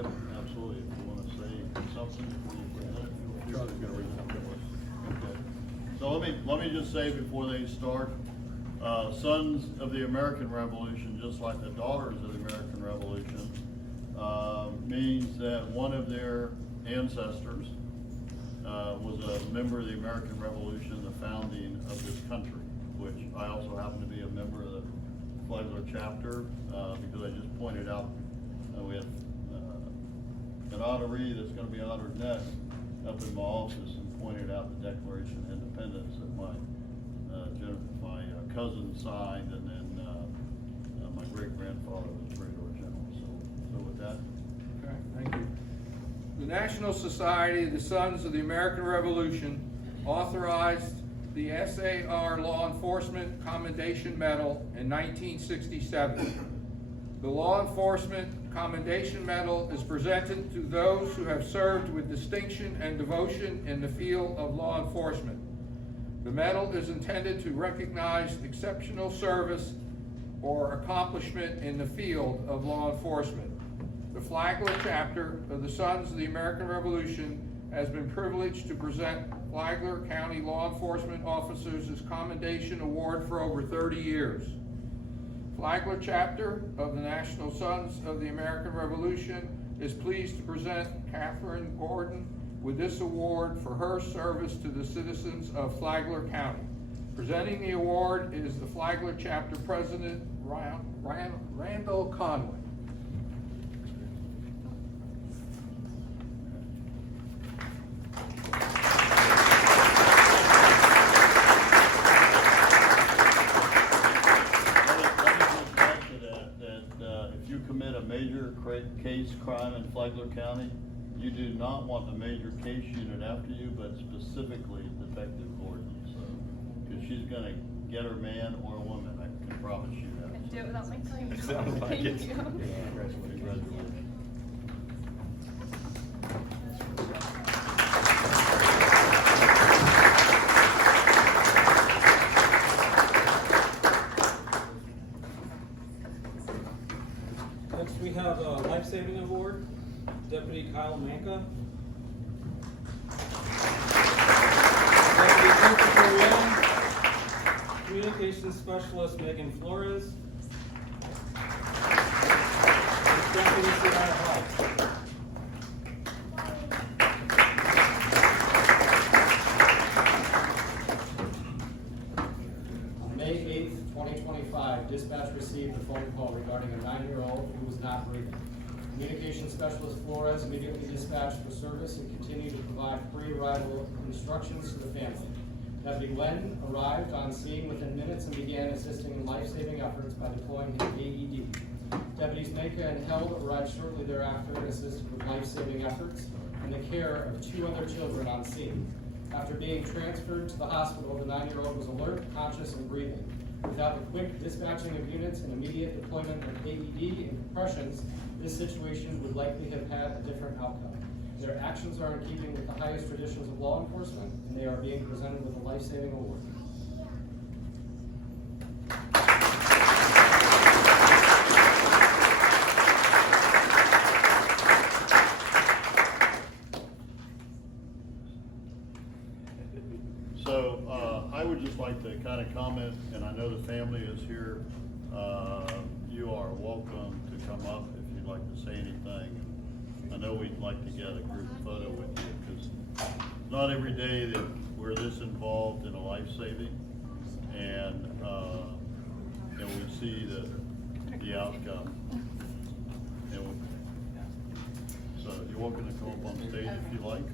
Yep, absolutely. If you want to say something before you present it, Charlie's going to read something with us. Okay. So let me just say before they start, Sons of the American Revolution, just like the Daughters of the American Revolution, means that one of their ancestors was a member of the American Revolution, the founding of this country, which I also happen to be a member of the Flagler chapter, because I just pointed out we have an honoree that's going to be honored next up in my office, and pointed out the Declaration of Independence that my cousin signed, and then my great-grandfather was Brigadier General. So with that. Okay, thank you. The National Society of the Sons of the American Revolution authorized the SAR Law Enforcement Commendation Medal in 1967. The Law Enforcement Commendation Medal is presented to those who have served with distinction and devotion in the field of law enforcement. The medal is intended to recognize exceptional service or accomplishment in the field of law enforcement. The Flagler chapter of the Sons of the American Revolution has been privileged to present Flagler County law enforcement officers' commendation award for over 30 years. Flagler chapter of the National Sons of the American Revolution is pleased to present Catherine Gordon with this award for her service to the citizens of Flagler County. Presenting the award is the Flagler chapter president, Randall Conway. Case crime in Flagler County, you do not want the major case unit after you, but specifically Detective Gordon. So, because she's going to get her man or woman, I can promise you that. I can do it without my time. It sounds like it. Thank you. Congratulations. Next, we have a life-saving award, Deputy Kyle Manka. Deputy Christopher Young, Communications Specialist Megan Flores, and Deputy Sierra Hall. On May 8th, 2025, dispatch received a phone call regarding a 9-year-old who was not breathing. Communications Specialist Flores immediately dispatched for service and continued to provide pre-arrival instructions to the family. Deputy Len arrived on scene within minutes and began assisting in life-saving efforts by deploying his AED. Deputies Maka and Held arrived shortly thereafter and assisted with life-saving efforts and the care of 2 other children on scene. After being transferred to the hospital, the 9-year-old was alert, conscious, and breathing. Without the quick dispatching of units and immediate deployment of AED and compressions, this situation would likely have had a different outcome. Their actions are in keeping with the highest traditions of law enforcement, and they are being presented with a life-saving award. So I would just like to kind of comment, and I know the family is here. You are welcome to come up if you'd like to say anything. I know we'd like to get a group photo with you, because not every day that we're this involved in a life-saving, and we see the outcome. So you're welcome to come up on stage if you like,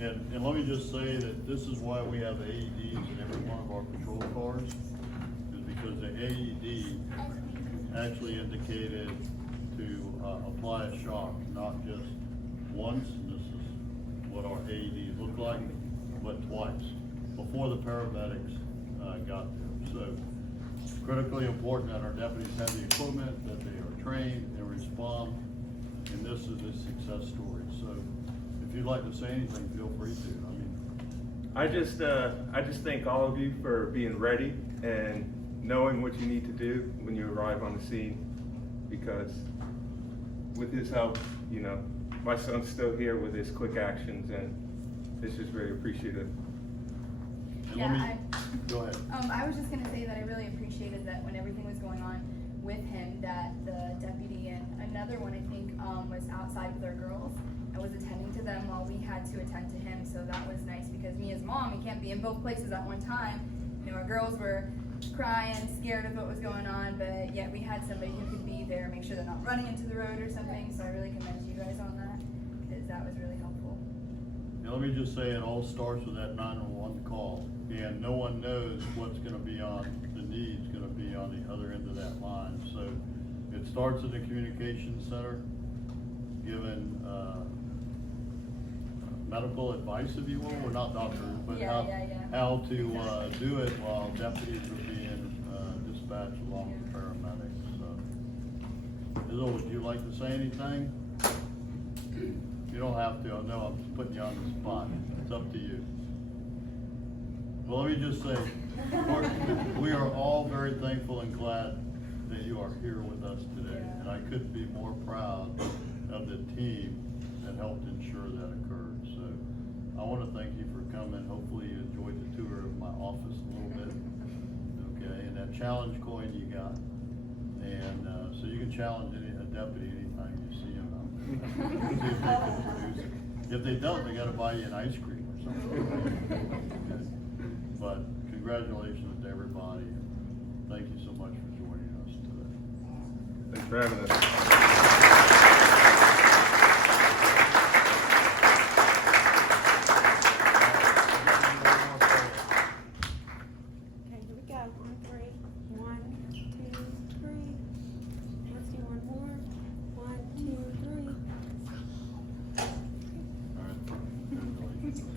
and let me just say that this is why we have AEDs in every one of our patrol cars, is because the AED actually indicated to apply a shock, not just once, and this is what our AEDs look like, but twice, before the paramedics got there. So critically important that our deputies have the equipment, that they are trained and respond, and this is a success story. So if you'd like to say anything, feel free to. I just thank all of you for being ready and knowing what you need to do when you arrive on the scene. because with his help, you know, my son's still here with his quick actions, and it's just very appreciative. And Yeah, let me, go ahead. I was just gonna say that I really appreciated that when everything was going on with him, that the deputy and another one, I think, was outside with our girls and was attending to them while we had to attend to him. So that was nice because me as mom, you can't be in both places at one time. You know, our girls were crying, scared of what was going on, but yet we had somebody who could be there, make sure they're not running into the road or something. So I really commend you guys on that because that was really helpful. Now, let me just say, it all starts with that 911 call, and no one knows what's gonna be on, the need's gonna be on the other end of that line. So it starts at the communications center, giving, medical advice, if you will, we're not doctors, but Yeah. how to, do it while deputies are being, dispatched along with paramedics, so. Izzo, would you like to say anything? You don't have to, I know I'm just putting you on the spot, it's up to you. Well, let me just say, we are all very thankful and glad that you are here with us today. And I couldn't be more proud of the team that helped ensure that occurred. So I want to thank you for coming. Hopefully you enjoyed the tour of my office a little bit. Okay, and that challenge coin you got. And so you can challenge a deputy anytime you see him. See if they can produce it. If they don't, they got to buy you an ice cream or something. Okay. But congratulations to everybody. Thank you so much for joining us today. Thanks for having us. Okay, here we go. On three. 1, 2, 3. Let's do one more. 1, 2, 3. All right. Congratulations.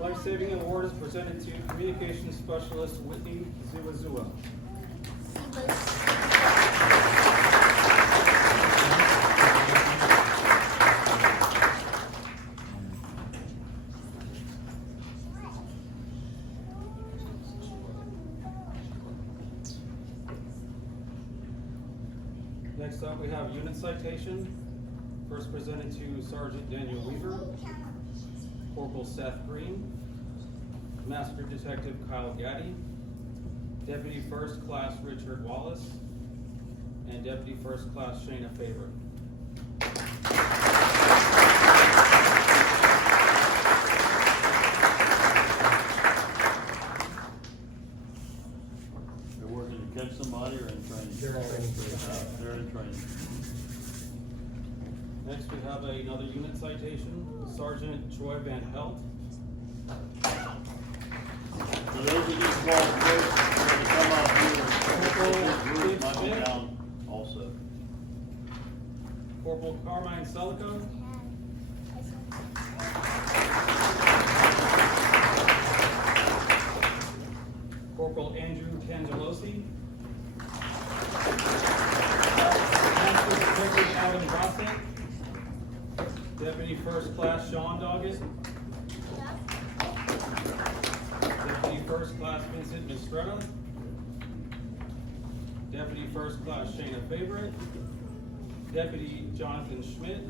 Life-saving award is presented to Communications Specialist Whitney Zuazua. Next up, we have unit citation. First presented to Sergeant Daniel Weaver, Corporal Seth Green, Master Detective Kyle Gaddy, Deputy First Class Richard Wallace, and Deputy First Class Shayna Faber. They're working to catch somebody or in training? They're in training. They're in training. Next, we have another unit citation, Sergeant Troy Van Helt. So those are just qualifications to come out here. This group might be down also. Corporal Carmine Selico, Corporal Andrew Cangelosi, Master Detective Adam Gossett, Deputy First Class Sean Doggett, Deputy First Class Vincent Mistretta, Deputy First Class Shayna Favorite, Deputy Jonathan Schmidt,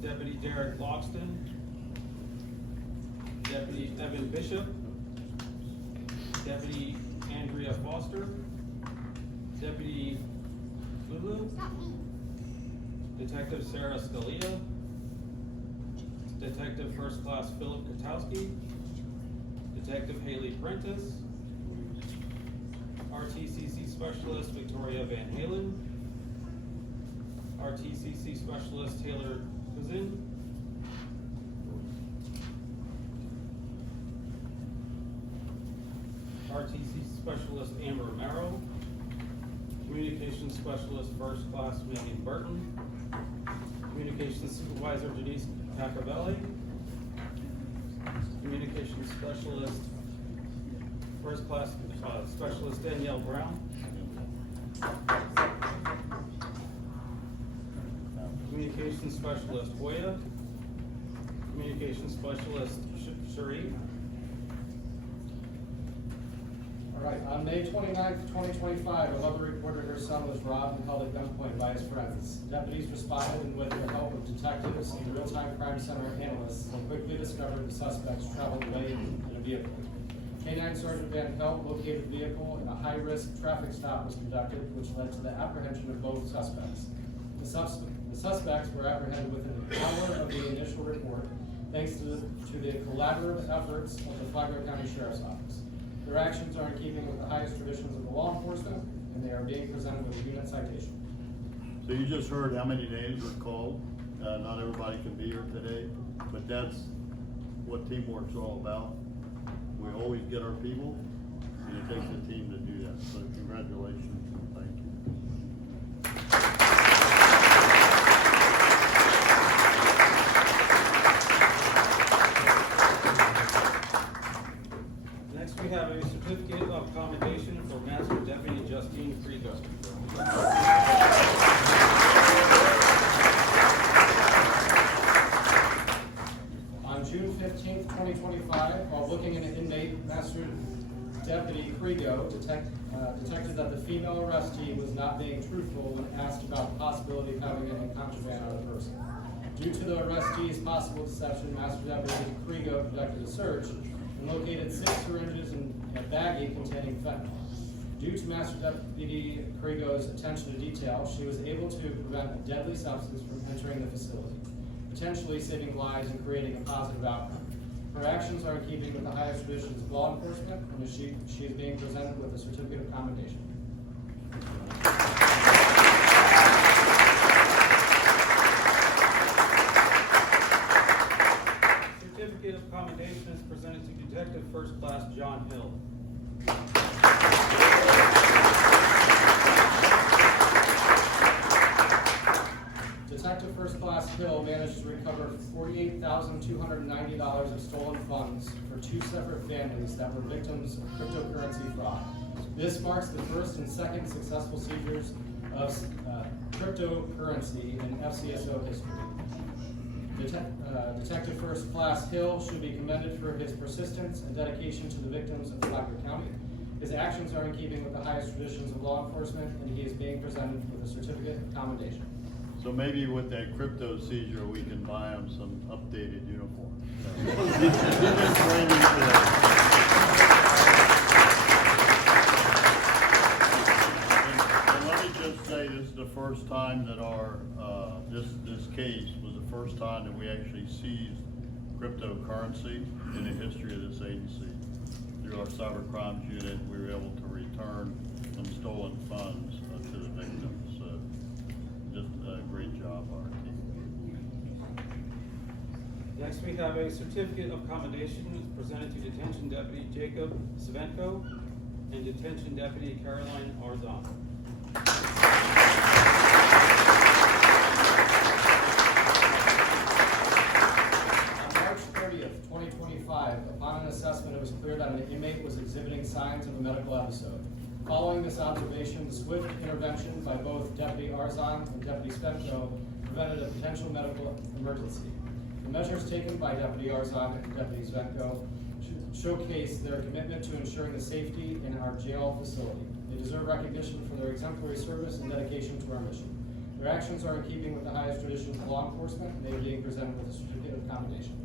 Deputy Derek Loxton, Deputy Evan Bishop, Deputy Andrea Foster, Deputy Lulu, Detective Sarah Scalia, Detective First Class Philip Katowski, Detective Haley Prentice, RTCC Specialist Victoria Van Halen, RTCC Specialist Taylor Kuzin, RTC Specialist Amber Merrill, Communications Specialist First Class Megan Burton, Communications Supervisor Denise Cacavelli, Communications Specialist First Class Specialist Danielle Brown, Communications Specialist Hoya. Communications Specialist Sharif. All right, on May 29th, 2025, a mother reported her son was robbed and held at gunpoint by his friends. Deputies responded, and with the help of detectives and real-time crime center analysts, they quickly discovered the suspects traveled away in a vehicle. K-9 Sergeant Van Pelt located the vehicle, and a high-risk traffic stop was conducted, which led to the apprehension of both suspects. The suspects were apprehended within an hour of the initial report, thanks to the collaborative efforts of the Flagler County Sheriff's Office. Their actions are in keeping with the highest traditions of the law enforcement, and they are being presented with a unit citation. So you just heard how many names were called. Not everybody can be here today, but that's what teamwork's all about. We always get our people, and it takes a team to do that. So congratulations and thank you. Next, we have a certificate of commendation for Master Deputy Justine Frigo. On June 15th, 2025, while booking an inmate, Master Deputy Krigo detected that the female arrestee was not being truthful when asked about the possibility of having any contraband on the person. Due to the arrestee's possible deception, Master Deputy Krigo conducted a search and located 6 syringes and a baggie containing fentanyl. Due to Master Deputy Krigo's attention to detail, she was able to prevent a deadly substance from entering the facility, potentially saving lives and creating a positive outcome. Her actions are in keeping with the highest traditions of law enforcement, and she is being presented with a certificate of commendation. Certificate of commendation is presented to Detective First Class John Hill. Detective First Class Hill managed to recover $48,290 of stolen funds for 2 separate families that were victims of cryptocurrency fraud. This marks the first and second successful seizures of cryptocurrency in FCSO history. Detective First Class Hill should be commended for his persistence and dedication to the victims of Flagler County. His actions are in keeping with the highest traditions of law enforcement, and he is being presented with a certificate of commendation. So maybe with that crypto seizure, we can buy him some updated uniforms. He's been training for that. And let me just say, this is the first time that our, this case was the first time that we actually seized cryptocurrency in the history of this agency. Through our cyber crimes unit, we were able to return some stolen funds to the victims. So just a great job, our team. Next, we have a certificate of commendation presented to Detention Deputy Jacob Svenko and Detention Deputy Caroline Arzon. On March 30th, 2025, upon an assessment, it was clear that an inmate was exhibiting signs of a medical episode. Following this observation, the swift intervention by both Deputy Arzon and Deputy Svenko prevented a potential medical emergency. The measures taken by Deputy Arzon and Deputy Svenko showcase their commitment to ensuring the safety in our jail facility. They deserve recognition for their exemplary service and dedication to our mission. Their actions are in keeping with the highest traditions of law enforcement, and they are being presented with a certificate of commendation.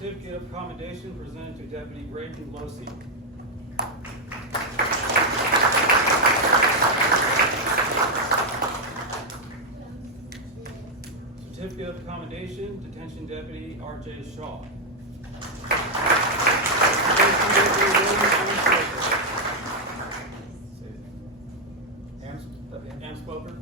Certificate of commendation presented to Deputy Braden Losey. Certificate of commendation, Detention Deputy R.J. Shaw. Amspoker.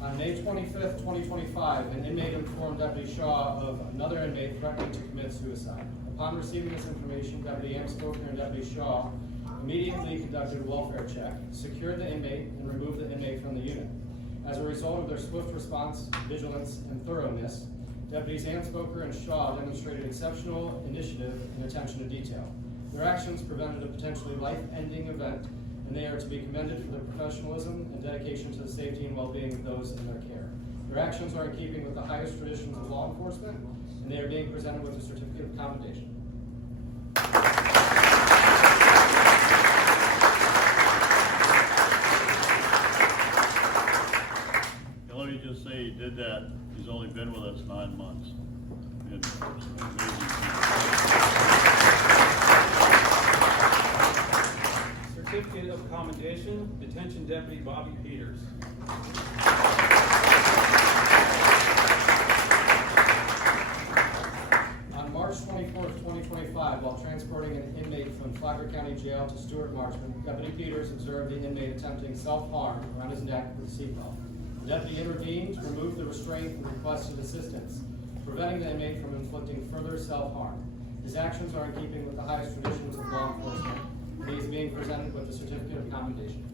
On May 25th, 2025, an inmate informed Deputy Shaw of another inmate threatening to commit suicide. Upon receiving this information, Deputy Amspoker and Deputy Shaw immediately conducted a welfare check, secured the inmate, and removed the inmate from the unit. As a result of their swift response, vigilance, and thoroughness, Deputies Anspoker and Shaw demonstrated exceptional initiative and attention to detail. Their actions prevented a potentially life-ending event, and they are to be commended for their professionalism and dedication to the safety and well-being of those in their care. Their actions are in keeping with the highest traditions of law enforcement, and they are being presented with a certificate of commendation. And let me just say, he did that, he's only been with us 9 months. And it's amazing. Certificate of commendation, Detention Deputy Bobby Peters. On March 24th, 2025, while transporting an inmate from Flagler County Jail to Stuart Marchman, Deputy Peters observed the inmate attempting self-harm around his neck with a seatbelt. The deputy intervened, removed the restraint, and requested assistance, preventing the inmate from inflicting further self-harm. His actions are in keeping with the highest traditions of law enforcement, and he is being presented with a certificate of commendation.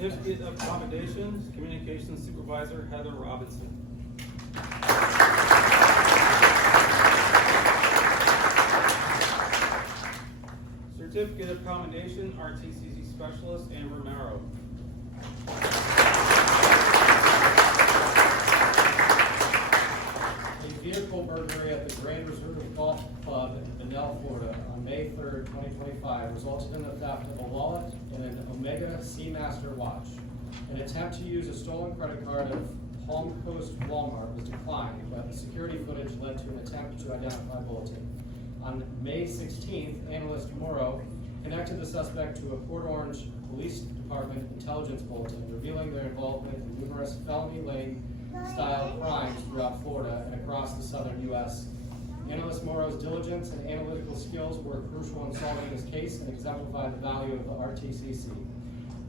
Certificate of commendation, Communications Supervisor Heather Robinson. Certificate of commendation, RTCC Specialist Ann Romero. A vehicle burglary at the Grand Reserve Golf Club in Benell, Florida on May 3rd, 2025 resulted in the theft of a wallet and an Omega Seamaster watch. An attempt to use a stolen credit card of Palm Coast Walmart was declined, but the security footage led to an attempt to identify Bulletin. On May 16th, analyst Morrow connected the suspect to a Port Orange Police Department intelligence bulletin revealing their involvement in numerous felony lane-style crimes throughout Florida and across the southern U.S. Analyst Morrow's diligence and analytical skills were crucial in solving this case and exemplified the value of the RTCC.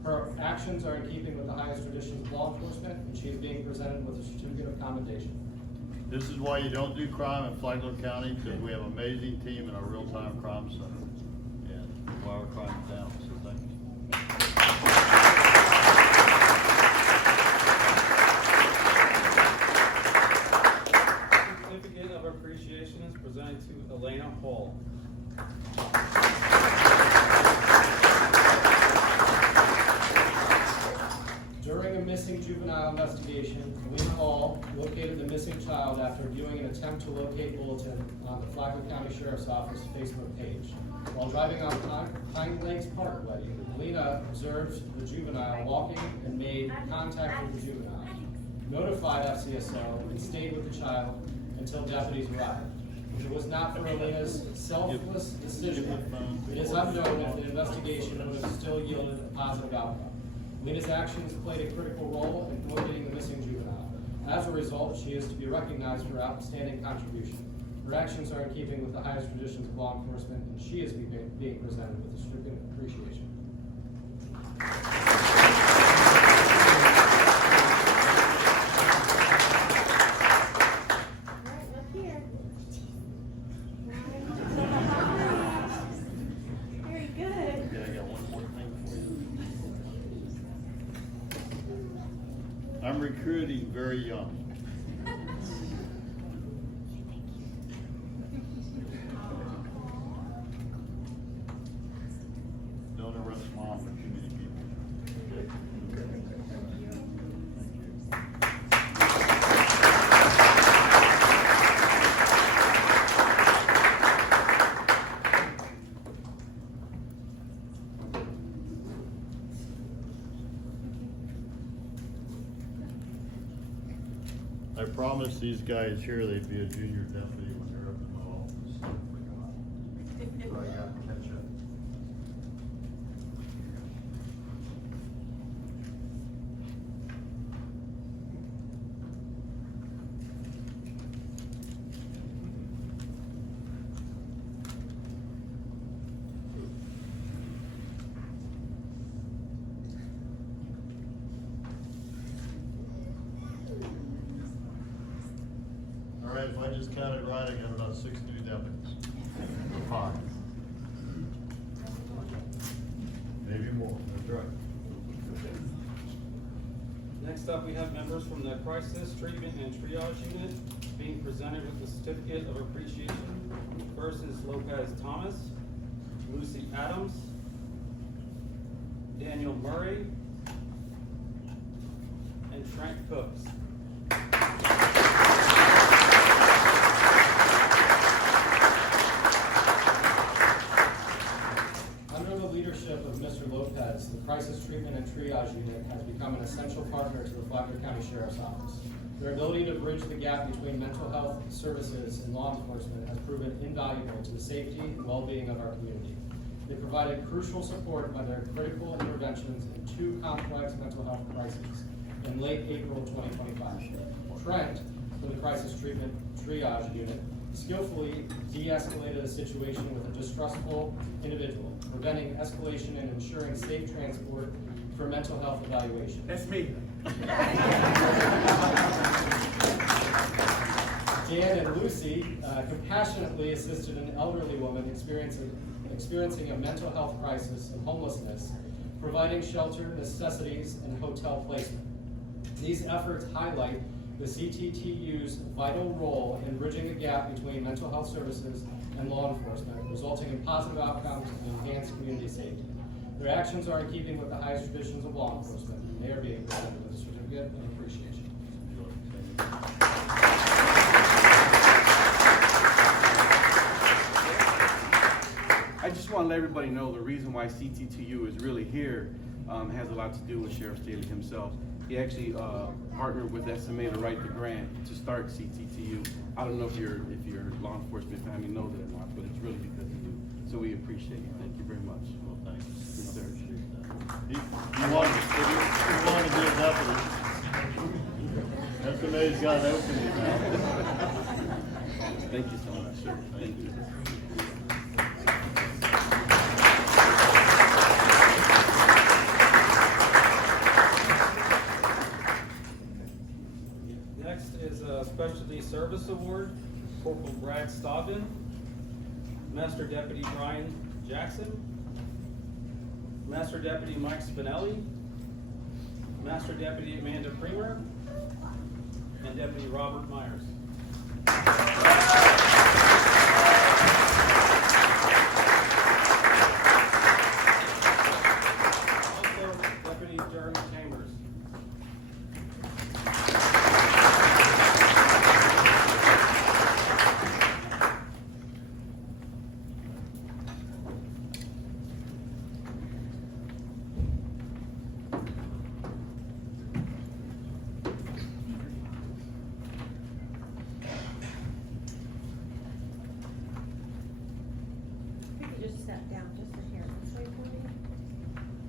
Her actions are in keeping with the highest traditions of law enforcement, and she is being presented with a certificate of commendation. This is why you don't do crime in Flagler County, because we have an amazing team in our real-time crime center. And why our crime's down, so thank you. Certificate of appreciation is presented to Elena Hall. During a missing juvenile investigation, Elena Hall located the missing child after viewing an attempt to locate bulletin on the Flagler County Sheriff's Office Facebook page. While driving on Pine Lakes Parkway, Elena observed the juvenile walking and made contact with the juvenile, notified FCSO, and stayed with the child until deputies arrived. If it was not for Elena's selfless decision, it is unknown if the investigation would have still yielded a positive outcome. Lena's actions played a critical role in locating the missing juvenile. As a result, she is to be recognized for outstanding contribution. Her actions are in keeping with the highest traditions of law enforcement, and she is being presented with a certificate of appreciation. All right, look here. Very good. Okay, I got one more thing for you. I'm recruiting very young. Don't arrest mom for too many people. I promised these guys here they'd be a junior deputy when they're up in the office. So I got to catch up. I just counted right, I got about 6 new deputies. Or 5. Maybe more, that's right. Next up, we have members from the Crisis Treatment and Triage Unit being presented with the Certificate of Appreciation. First is Lopez Thomas, Lucy Adams, Daniel Murray, and Trent Cooks. Under the leadership of Mr. Lopez, the Crisis Treatment and Triage Unit has become an essential partner to the Flagler County Sheriff's Office. Their ability to bridge the gap between mental health services and law enforcement has proven invaluable to the safety and well-being of our community. They provided crucial support by their critical interventions in 2 complex mental health crises in late April 2025. Trent, for the Crisis Treatment Triage Unit, skillfully de-escalated a situation with a distrustful individual, preventing escalation and ensuring safe transport for mental health evaluation. That's me. Dan and Lucy compassionately assisted an elderly woman experiencing a mental health crisis and homelessness, providing shelter, necessities, and hotel placement. These efforts highlight the CTTU's vital role in bridging the gap between mental health services and law enforcement, resulting in positive outcomes and enhanced community safety. Their actions are in keeping with the highest traditions of law enforcement, and they are being presented with a certificate of appreciation. I just want to let everybody know the reason why CTTU is really here has a lot to do with Sheriff Staley himself. He actually partnered with SMA to write the grant to start CTTU. I don't know if your law enforcement family knows it or not, but it's really because of you. So we appreciate you. Thank you very much. Well, thank you. Yes, sir. You wanted to be a deputy. SMA's got an opening now. Thank you so much, sir. Thank you. Next is a Specialty Service Award, Corporal Brad Stodden, Master Deputy Brian Jackson, Master Deputy Mike Spinelli, Master Deputy Amanda Creamer, and Deputy Robert Myers. Also, Deputy Jeremy Chambers. You can just step down just to hear this way for me.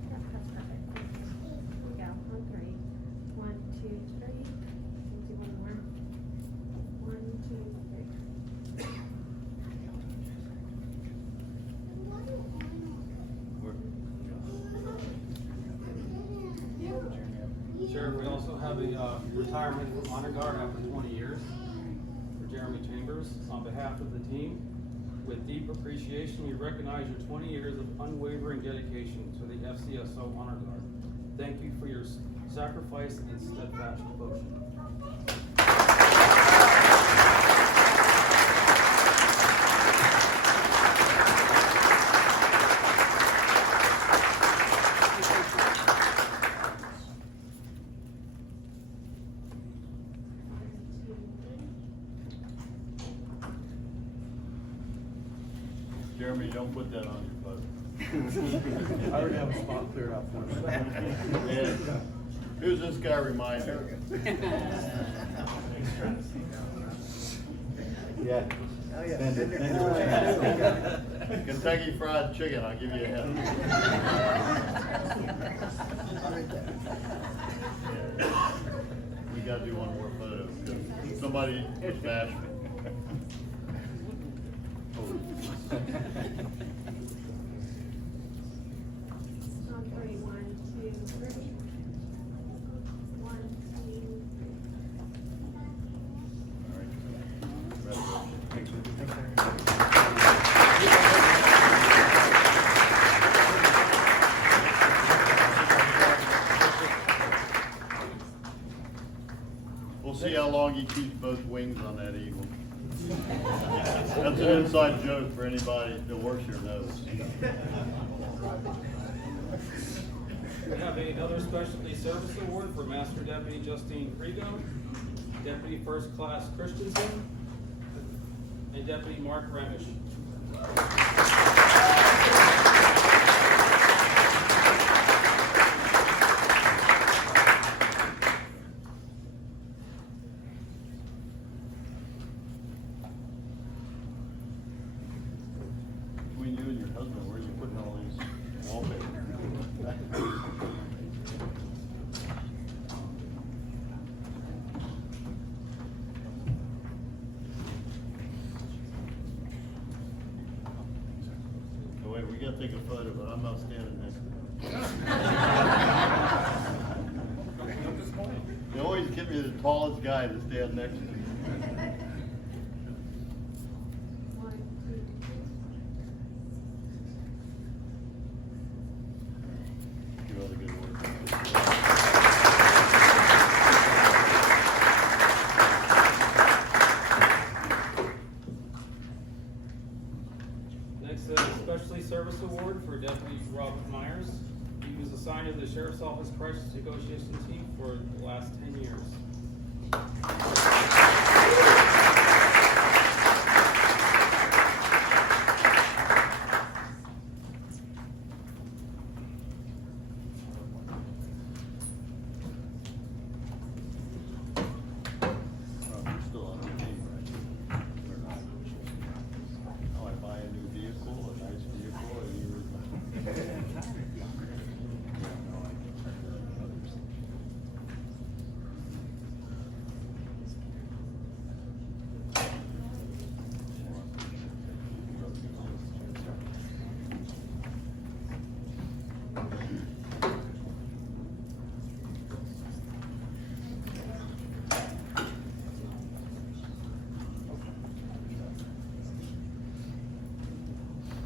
Yep, that's perfect. Here we go, on 3. 1, 2, 3. We'll do one more. 1, 2, 3. Sheriff, we also have a retirement honor guard after 20 years for Jeremy Chambers. On behalf of the team, with deep appreciation, we recognize your 20 years of unwavering dedication to the FCSO honor guard. Thank you for your sacrifice and steadfast devotion. Jeremy, don't put that on your photo. I already have a spot cleared out for you. Yeah. Who's this guy reminder? Yeah. Oh, yeah. Send it. Kentucky Fried Chicken, I'll give you a hint. We gotta do one more photo, because somebody was bashing me. On 3. 1, 2, 3. 1, 2, 3. All right. It's an inside joke for anybody that works here knows. We have another Specialty Service Award for Master Deputy Justine Prigo, Deputy First Class Christensen, and Deputy Mark Remish. Between you and your husband, where are you putting all these wallpaper? Oh, wait, we gotta take a photo, but I'm not standing next to him. I'm just playing. They always give me the tallest guy to stand next to me. One, two, three. Do all the good work. Next, a Specialty Service Award for Deputy Robert Myers. He was assigned to the Sheriff's Office Crisis Negotiation Team for the last 10 years. Oh, you're still on the team, right? Or not? Oh, I buy a new vehicle, a nice vehicle, and you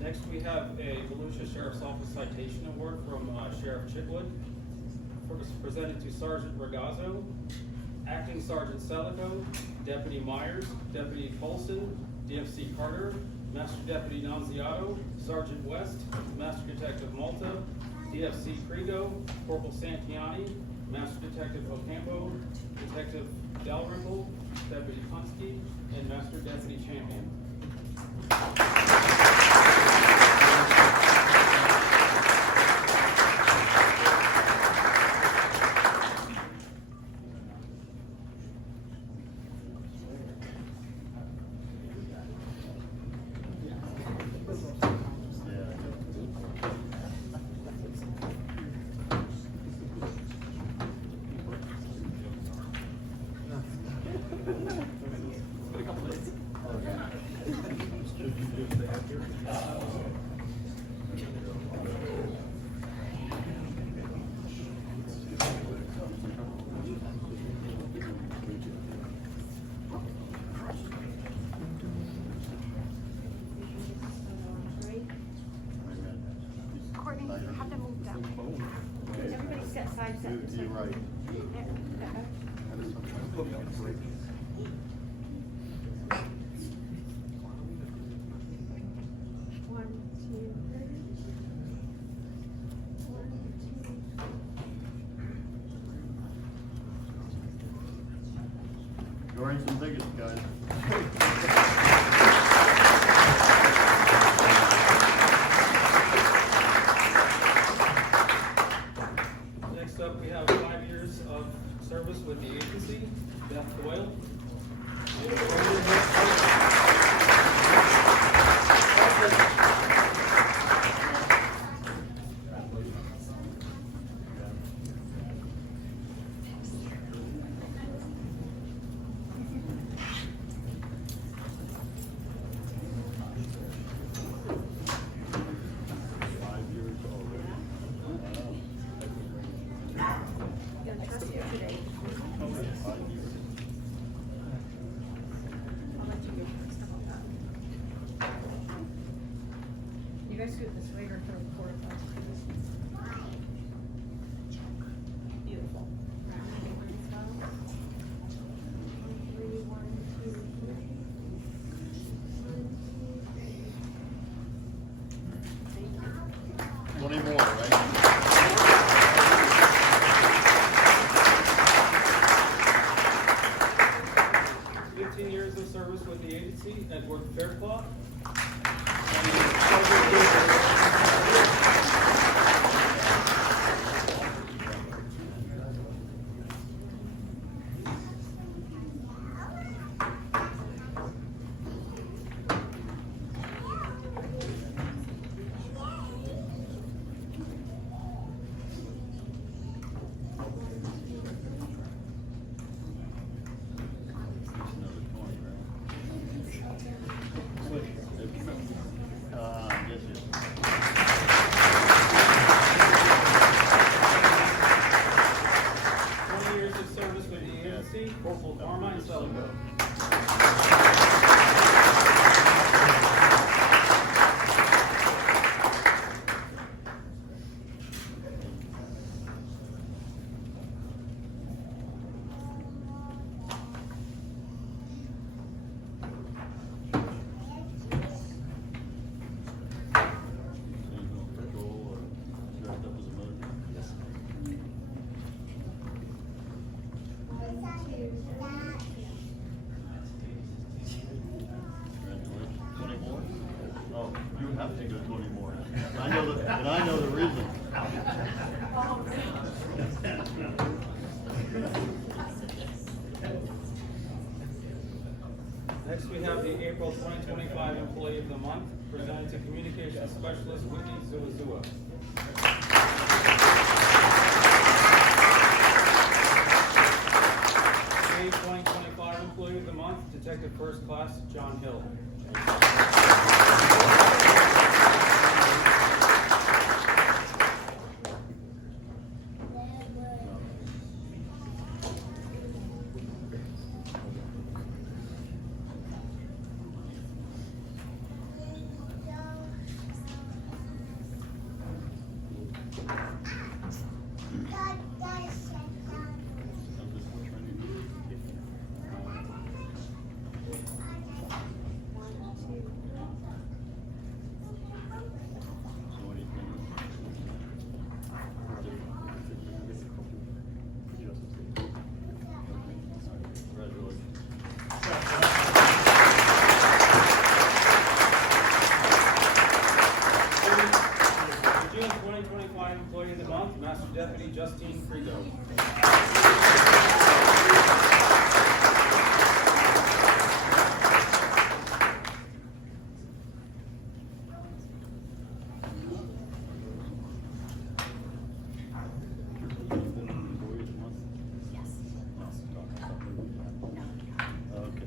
Next, we have a Volusia Sheriff's Office Citation Award from Sheriff Chitwood. First presented to Sergeant Regazzo, Acting Sergeant Selico, Deputy Myers, Deputy Colson, DFC Carter, Master Deputy Nunziato, Sergeant West, Master Detective Malta, DFC Prigo, Corporal Santiani, Master Detective Ocampo, Detective Dalrymple, Deputy Punske, and Master Deputy Champion. Courtney, you have to move down. Everybody set side, set Move to your right. One, two, three. One, two. Drawing some tickets, guys. Next up, we have 5 years of service with the agency, Beth Doyle. Gonna trust you today. I'll let you go first. How about that? You guys scoot this way or throw the cord up? Beautiful. One, two, three. One, two, you have to go 20 more. I know and I know the reason. Next, we have the April 2025 Employee of the Month, presented to Communications Specialist Whitney Zuazua. May 2025 Employee of the Month, Detective First Class John Hill. June 2025 Employee of the Month, Master Deputy Justine Frigo. Okay.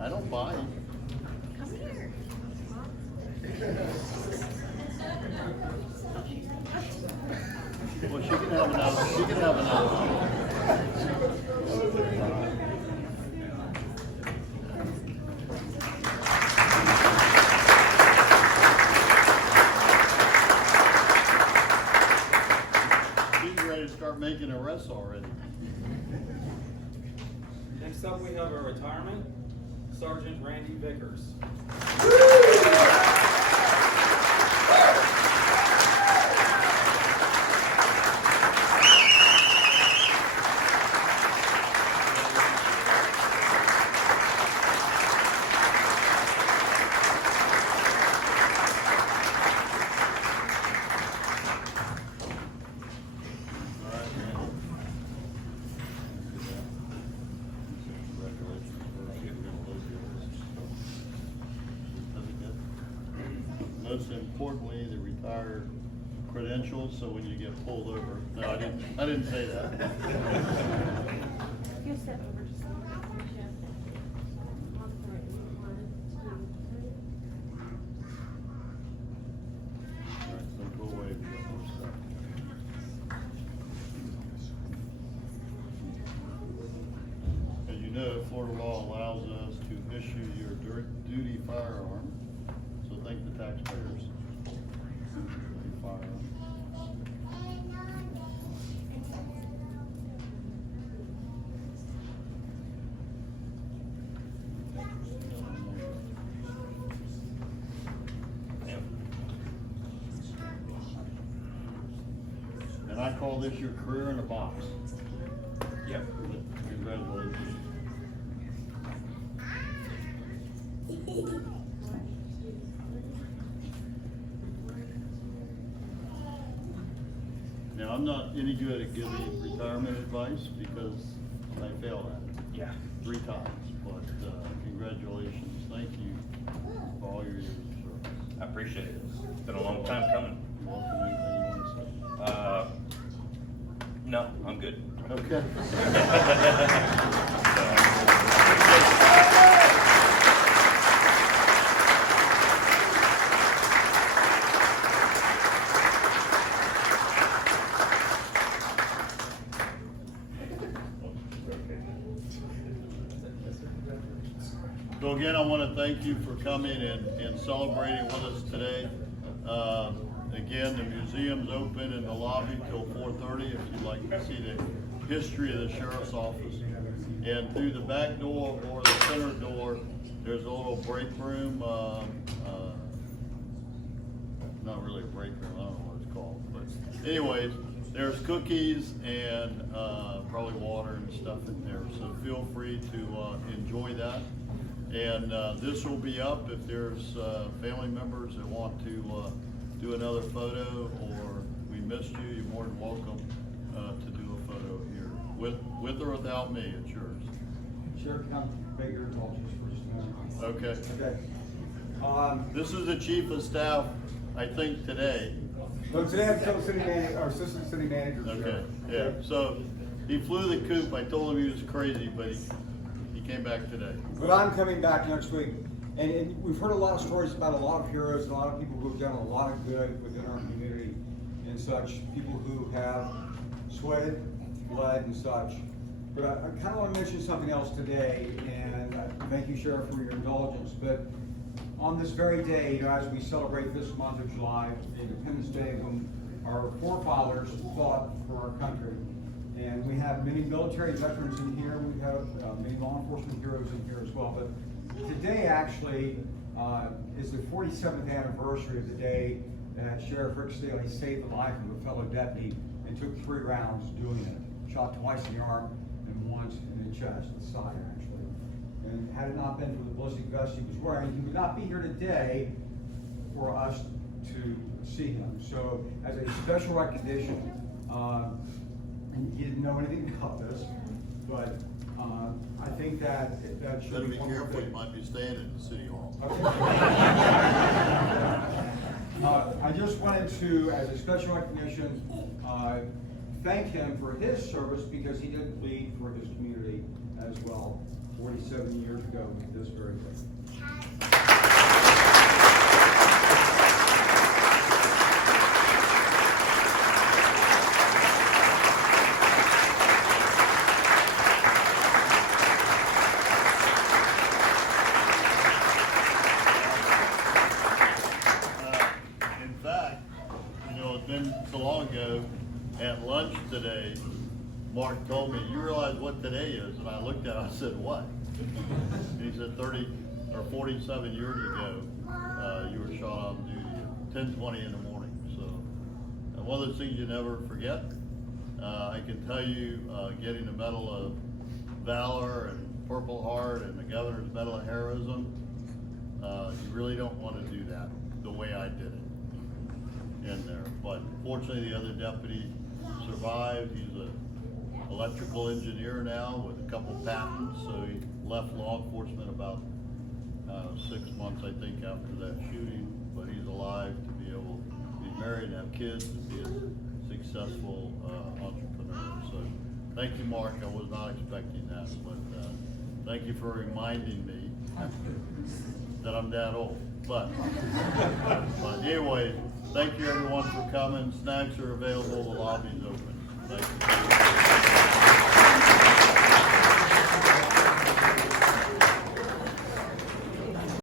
I don't mind. Come here. Well, she can have another. She can have another. She's ready to start making arrests already. Next up, we have a retirement, Sergeant Randy Vickers. All right, man. Congratulations for getting rid of those guys. Most importantly, the retired credentials, so when you get pulled over. No, I didn't say that. You step over just a little bit. On three. 1, 2, 3. All right, so go away. We got more stuff. As you know, Florida law allows us to issue your duty firearm, so thank the taxpayers. Duty firearm. And I call this your career in a box. Yep. Congratulations. Now, I'm not any good at giving retirement advice because I failed at it. Yeah. 3 times, but congratulations. Thank you for all your years of service. I appreciate it. It's been a long time coming. You're welcome. Anything you want to say? No, I'm good. Okay. So again, I want to thank you for coming and celebrating with us today. Again, again, the museum's open in the lobby till 4:30 if you'd like to see the history of the sheriff's office. And through the back door or the center door, there's a little break room, not really a break room, I don't know what it's called. But anyways, there's cookies and probably water and stuff in there. So feel free to enjoy that. And this will be up if there's family members that want to do another photo, or we missed you, you're more than welcome to do a photo here. With or without me, it's yours. Sheriff, can I beg your indulgence for just a minute? Okay. Okay. This is the chief of staff, I think, today. No, today I'm still city manager, our assistant city manager. Okay, Sheriff. yeah, so he flew the coop. I told him he was crazy, but he came back today. But I'm coming back next week, and we've heard a lot of stories about a lot of heroes, and a lot of people who have done a lot of good within our community and such, people who have sweated, bled and such. But I kind of want to mention something else today, and thank you, Sheriff, for your indulgence. But on this very day, you know, as we celebrate this month of July, Independence Day, when our forefathers fought for our country, and we have many military veterans in here, we have many law enforcement heroes in here as well. But today actually is the 47th anniversary of the day that Sheriff Rick Staley saved the life of a fellow deputy and took 3 rounds doing it. Shot twice in the arm and once in the chest, the side actually. And had it not been for the ballistic vest he was wearing, he would not be here today for us to see him. So as a special recognition, and he didn't know anything about this, but I think that should Better be be one more careful, you thing. might be staying in the city hall. I just wanted to, as a special recognition, thank him for his service, because he did bleed for his community as well 47 years ago with this very thing. In fact, you know, it's been so long ago, at lunch today, Mark told me, you realize what today is? And I looked at him, I said, what? And he said 30 or 47 years ago, you were shot on duty at 10:20 in the morning. So one of those things you never forget. I can tell you, getting the Medal of Valor and Purple Heart and the Governor's Medal of Heroism, you really don't want to do that the way I did it in there. But fortunately, the other deputy survived. He's an electrical engineer now with a couple patents, so he left law enforcement about 6 months, I think, after that shooting. But he's alive to be able to be married and have kids and be a successful entrepreneur. So thank you, Mark. I was not expecting that, but thank you for reminding me that I'm that old. But anyway, thank you everyone for coming. Snacks are available. The lobby's open. Thank you.